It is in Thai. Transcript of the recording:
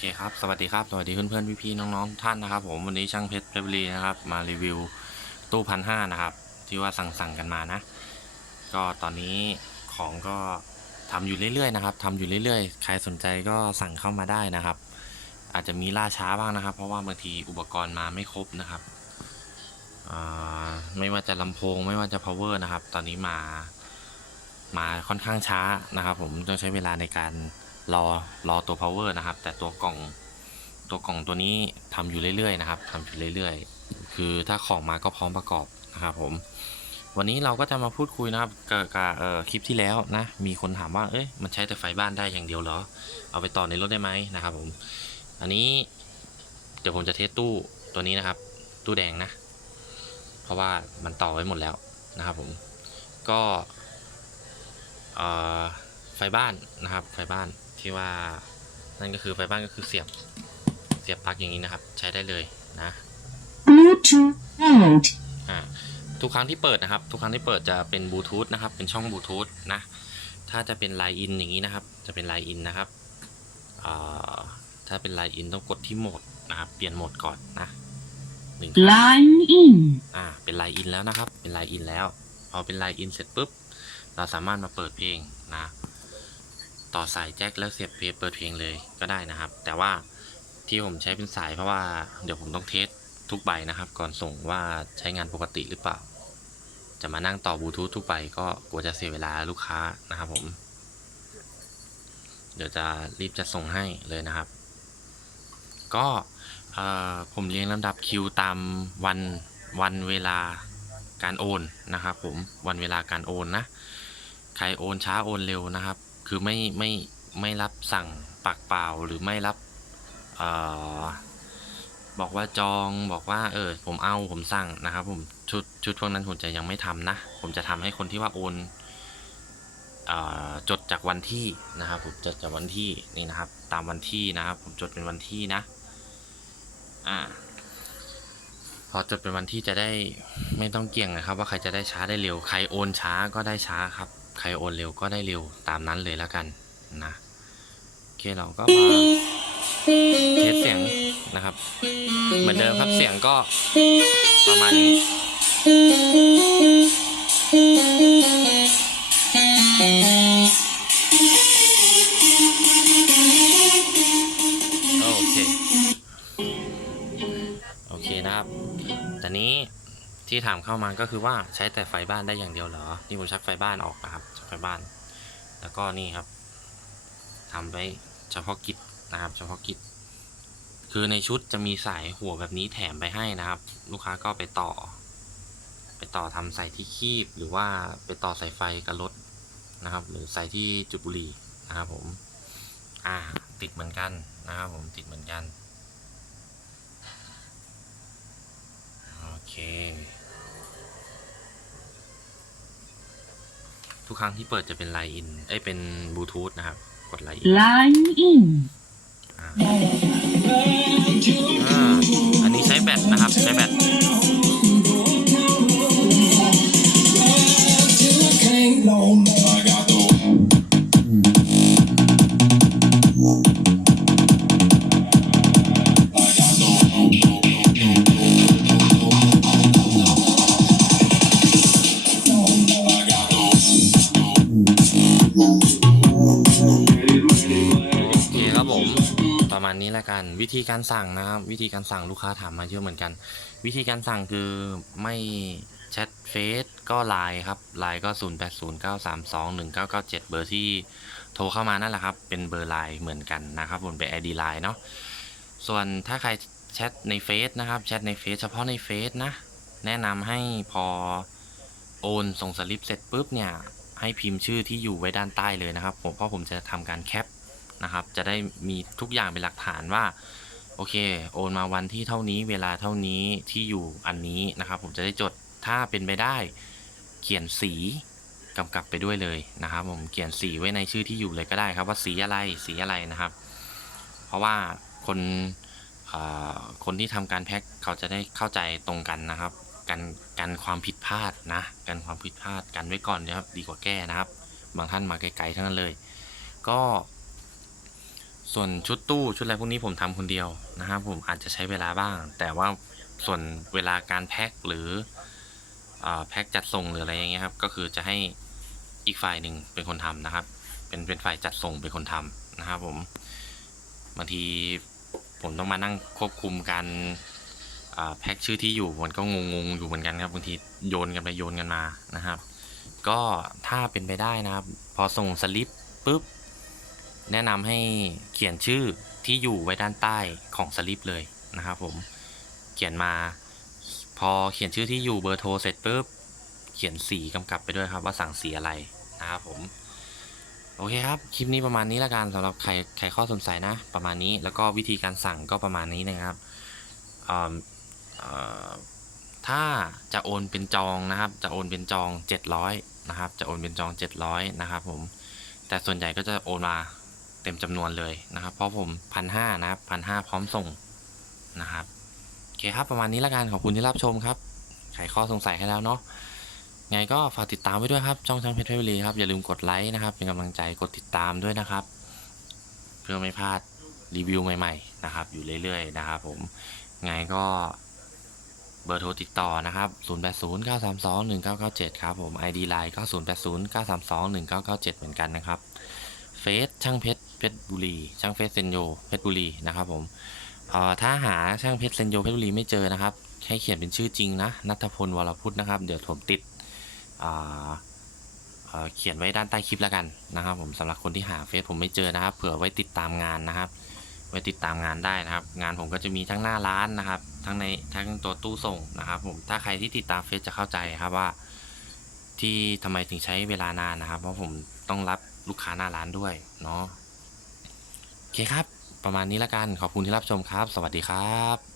เคครับสวัสดีครับสวัสดีเพื่อนๆพี่ๆน้องๆท่านนะครับผมวันนี้ช่างเพชรเพชรบุรีนะครับมารีวิวตู้พันห้านะครับ ที่ว่าสั่งๆกันมานะ ก็ตอนนี้ของก็ทำอยู่เรื่อยๆนะครับทำอยู่เรื่อยๆ ใครสนใจก็สั่งเข้ามาได้นะครับ อาจจะมีล่าช้าบ้างนะครับ เพราะว่าบางทีอุปกรณ์มาไม่ครบนะครับไม่ว่าจะลำโพงไม่ว่าจะ power นะครับ ตอนนี้มามาค่อนข้างช้านะครับ ผมต้องใช้เวลาในการ รอรอตัว power นะครับ แต่ตัวกล่องตัวกล่องตัวนี้ทำอยู่เรื่อยๆนะครับทำอยู่เรื่อยๆ คือถ้าของมาก็พร้อมประกอบนะครับผม วันนี้เราก็จะมาพูดคุยนะครับกับคลิปที่แล้วนะ มีคนถามว่า เอ้ย มันใช้แต่ไฟบ้านได้อย่างเดียวเหรอ เอาไปต่อในรถได้ไหมนะครับผม อันนี้เดี๋ยวผมจะเทสตู้ตัวนี้นะครับ ตู้แดงนะ เพราะว่ามันต่อไว้หมดแล้วนะครับผม ก็เอ่อไฟบ้านนะครับ ไฟบ้าน ที่ว่านั่นก็คือไฟบ้านก็คือเสียบเสียบปลั๊กอย่างนี้นะครับ ใช้ได้เลยนะ Bluetooth mode. อ่าทุกครั้งที่เปิดนะครับ ทุกครั้งที่เปิดจะเป็นบลูทูธนะครับ เป็นช่องบลูทูธนะ ถ้าจะเป็นไลน์อินอย่างนี้นะครับ จะเป็นไลน์อินนะครับอ่าถ้าเป็นไลน์อินต้องกดที่โหมดนะครับ เปลี่ยนโหมดก่อนนะหนึ่งครั้ง Line in. อ่า เป็นไลน์อินแล้วนะครับ เป็นไลน์อินแล้ว พอเป็นไลน์อินเสร็จปุ๊บ เราสามารถมาเปิดเพลงนะ ต่อสายแจ็คแล้วเสียบเพลงเปิดเพลงเลยก็ได้นะครับ แต่ว่าที่ผมใช้เป็นสายเพราะว่าเดี๋ยวผมต้องเทสทุกใบนะครับ ก่อนส่งว่าใช้งานปกติหรือเปล่า จะมานั่งต่อบลูทูธทุกใบก็กลัวจะเสียเวลาลูกค้านะครับผม เดี๋ยวจะรีบจะส่งให้เลยนะครับ ก็ผมเรียงลำดับคิวตามวันวันเวลาการโอนนะครับผมวันเวลาการโอนนะ ใครโอนช้าโอนเร็วนะครับ คือไม่ไม่ไม่รับสั่งปากเปล่าหรือไม่รับออบอกว่าจองบอกว่าเออผมเอาผมสั่งนะครับ ผมชุดชุดพวกนั้นผมจะยังไม่ทำนะ ผมจะทำให้คนที่ว่าโอนจดจากวันที่นะครับ ผมจดจากวันที่นี่นะครับ ตามวันที่นะครับ ผมจดเป็นวันที่นะอ่าพอจดเป็นวันที่จะได้ไม่ต้องเกี่ยงนะครับ ว่าใครจะได้ช้าได้เร็วใครโอนช้าก็ได้ช้าครับ ใครโอนเร็วก็ได้เร็วตามนั้นเลยแล้วกันนะโอเคเราก็มาเทสเสียงนะครับ เหมือนเดิมครับเสียงก็ประมาณนี้ ที่ถามเข้ามาก็คือว่าใช้แต่ไฟบ้านได้อย่างเดียวเหรอ นี่ผมชักไฟบ้านออกนะครับชักไฟบ้าน แล้วก็นี่ครับทำไว้เฉพาะกิจนะครับ เฉพาะกิจ คือในชุดจะมีสายหัวแบบนี้แถมไปให้นะครับ ลูกค้าก็ไปต่อ ไปต่อทำใส่ที่คีบหรือว่าไปต่อสายไฟกับรถนะครับ หรือใส่ที่จุดบุหรี่นะครับผม อ่า ติดเหมือนกันนะครับผมติดเหมือนกัน โอเค ทุกครั้งที่เปิดจะเป็นไลน์อินเอ้ยเป็นบลูทูธนะครับ กดไลน์อิน Line in. อ่า ประมาณนี้แล้วกัน วิธีการสั่งนะครับวิธีการสั่งลูกค้าถามมาเยอะเหมือนกัน วิธีการสั่งคือไม่แชทเฟซก็ไลน์ครับไลน์ก็ 0 8 0 9 3 2 1 9 9 7 เบอร์ที่โทรเข้ามานั่นแหละครับ เป็นเบอร์ไลน์เหมือนกันนะครับผมเป็น ID ไลน์เนาะส่วนถ้าใครแชทในเฟซนะครับแชทในเฟซเฉพาะในเฟซนะ แนะนำให้พอโอนส่งสลิปเสร็จปุ๊บเนี่ยให้พิมพ์ชื่อที่อยู่ไว้ด้านใต้เลยนะครับผมเพราะผมจะทำการแคป นะครับ จะได้มีทุกอย่างเป็นหลักฐานว่า โอเค โอนมาวันที่เท่านี้เวลาเท่านี้ที่อยู่อันนี้นะครับ ผมจะได้จดถ้าเป็นไปได้เขียนสีกำกับไปด้วยเลยนะครับ ผมเขียนสีไว้ในชื่อที่อยู่เลยก็ได้ครับ ว่าสีอะไรสีอะไรนะครับ เพราะว่าคนคนที่ทำการแพ็คเขาจะได้เข้าใจตรงกันนะครับกันกันความผิดพลาดนะกันความผิดพลาดกันไว้ก่อนนะครับ ดีกว่าแก้นะครับ บางท่านมาไกลๆทั้งนั้นเลย ก็ ส่วนชุดตู้ชุดอะไรพวกนี้ผมทำคนเดียวนะครับผมอาจจะใช้เวลาบ้าง แต่ว่าส่วนเวลาการแพ็คหรืออแพ็คจัดส่งหรืออะไรอย่างเงี้ยครับก็คือจะให้อีกฝ่ายหนึ่งเป็นคนทำนะครับ เป็นเป็นฝ่ายจัดส่งเป็นคนทำนะครับผมบางทีผมต้องมานั่งควบคุมการแพ็คชื่อที่อยู่มันก็งงๆอยู่เหมือนกันครับบางทีโยนกันไปโยนกันมานะครับ ก็ถ้าเป็นไปได้นะครับ พอส่งสลิปปุ๊บ แนะนำให้เขียนชื่อที่อยู่ไว้ด้านใต้ของสลิปเลยนะครับผมเขียนมา พอเขียนชื่อที่อยู่เบอร์โทรเสร็จปุ๊บเขียนสีกำกับไปด้วยครับว่าสั่งสีอะไรนะครับผมโอเคครับ คลิปนี้ประมาณนี้ละกันสำหรับใครใครข้อสงสัยนะ ประมาณนี้แล้วก็วิธีการสั่งก็ประมาณนี้นะครับถ้าจะโอนเป็นจองนะครับ จะโอนเป็นจอง 700นะครับ จะโอนเป็นจอง 700นะครับผมแต่ส่วนใหญ่ก็จะโอนมา เต็มจำนวนเลยนะครับ เพราะผมพันห้านะครับพันห้าพร้อมส่งนะครับโอเคครับประมาณนี้ละกันขอบคุณที่รับชมครับไขข้อสงสัยให้แล้วเนาะไงก็ฝากติดตามไว้ด้วยครับช่องช่างเพชรเพชรบุรีครับอย่าลืมกดไลค์นะครับ เป็นกำลังใจกดติดตามด้วยนะครับ เพื่อไม่พลาดรีวิวใหม่ๆนะครับ อยู่เรื่อยๆนะครับผมไงก็เบอร์โทรติดต่อนะครับ 0809321997 ครับผม ID Line ก็0809321997 เหมือนกันนะครับ เฟซช่างเพชรเพชรบุรี ช่างเฟซเซนโยเพชรบุรีนะครับผมอ่อถ้าหาช่างเพชรเซนโยเพชรบุรีไม่เจอนะครับให้เขียนเป็นชื่อจริงนะนัทพลวรพุทธนะครับ เดี๋ยวผมติดอ่าเเขียนไว้ด้านใต้คลิปแล้วกันนะครับ ผมสำหรับคนที่หาเฟซผมไม่เจอนะครับ เผื่อไว้ติดตามงานนะครับ ไว้ติดตามงานได้นะครับ งานผมก็จะมีทั้งหน้าร้านนะครับ ทั้งในทั้งตัวตู้ส่งนะครับ ผมถ้าใครที่ติดตามเฟซจะเข้าใจครับว่า ที่ทำไมถึงใช้เวลานานนะครับ เพราะผมต้องรับลูกค้าหน้าร้านด้วยเนาะโอเคครับ ประมาณนี้ละกันขอบคุณที่รับชมครับ สวัสดีครับ